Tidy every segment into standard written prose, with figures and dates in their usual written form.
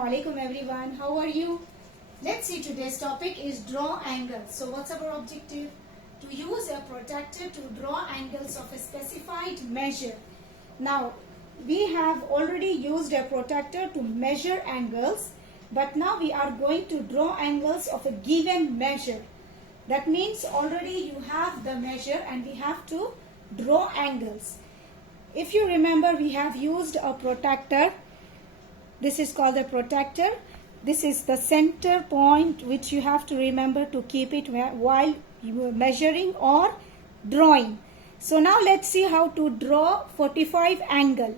Assalamu alaikum everyone. How are you? Let's see, today's topic is draw angles. So what's our objective? To use a protractor to draw angles of a specified measure. Now we have already used a protractor to measure angles, but now we are going to draw angles of a given measure. That means already you have the measure and we have to draw angles. If you remember, we have used a protractor. This is called a protractor. This is the center point which you have to remember to keep it while you are measuring or drawing. So now let's see how to draw 45 angle.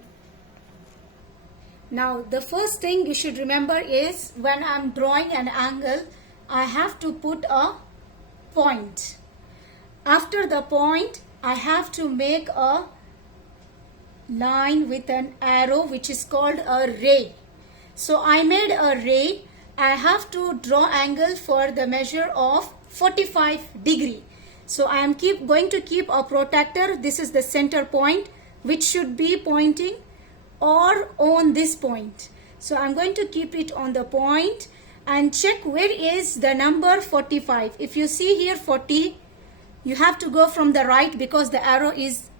Now the first thing you should remember is when I'm drawing an angle, I have to put a point. After the point, I have to make a line with an arrow which is called a ray. So I made a ray. I have to draw angle for the measure of 45 degree. So I am going to keep a protractor. This is the center point which should be pointing or on this point. So I'm going to keep it on the point and check where is the number 45. If you see here 40, you have to go from the right because the arrow is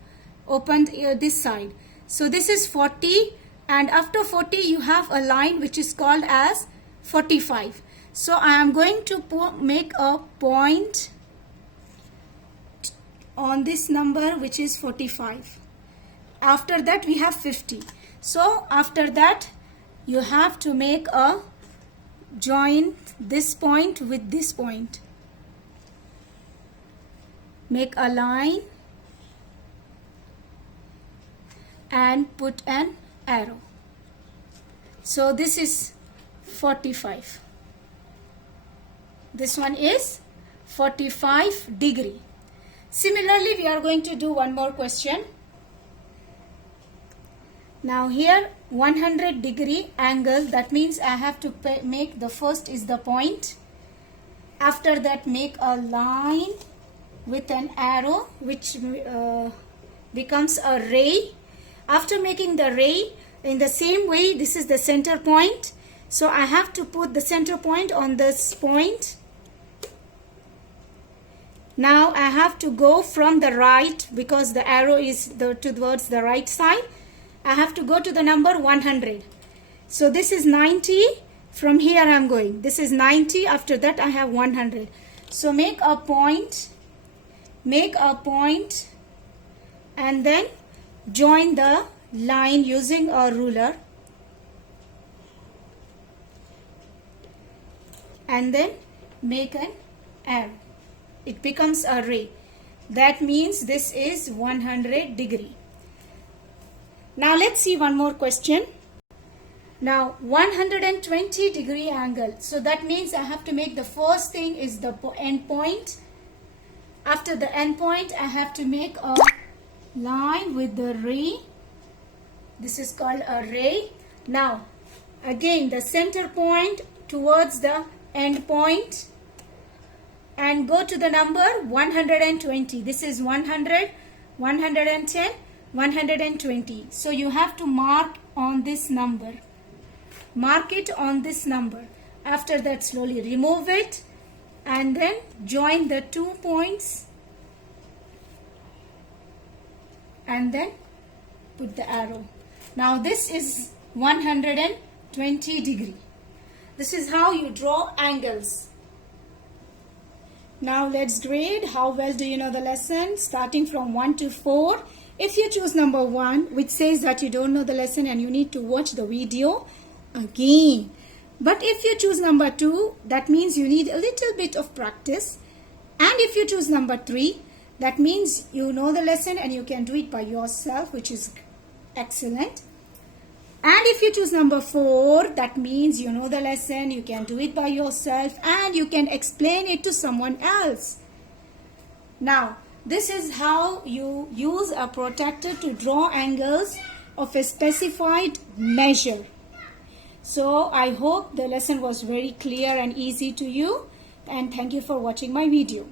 opened this side. So this is 40, and after 40 you have a line which is called as 45. So I am going to make a point on this number which is 45. After that we have 50. So after that you have to make a join this point with this point. Make a line and put an arrow. So this is 45. This one is 45 degree. Similarly, we are going to do one more question. Now here 100 degree angle, that means I have to make the first is the point. After that make a line with an arrow which becomes a ray. After making the ray, in the same way, this is the center point. So I have to put the center point on this point. Now I have to go from the right because the arrow is towards the right side. I have to go to the number 100. So this is 90. From here I am going. This is 90. After that I have 100. So make a point. Make a point and then join the line using a ruler and then make an arrow. It becomes a ray. That means this is 100 degree. Now let's see one more question. Now 120 degree angle. So that means I have to make the first thing is the end point. After the end point I have to make a line with the ray. This is called a ray. Now again the center point towards the end point and go to the number 120. This is 100, 110, 120. So you have to mark on this number. Mark it on this number. After that slowly remove it and then join the 2 points and then put the arrow. Now this is 120 degree. This is how you draw angles. Now let's grade. How well do you know the lesson? Starting from 1 to 4. If you choose number 1, which says that you don't know the lesson and you need to watch the video again. But if you choose number 2, that means you need a little bit of practice. And if you choose number 3, that means you know the lesson and you can do it by yourself, which is excellent. And if you choose number 4, that means you know the lesson, you can do it by yourself and you can explain it to someone else. Now, this is how you use a protractor to draw angles of a specified measure. So I hope the lesson was very clear and easy to you, and thank you for watching my video.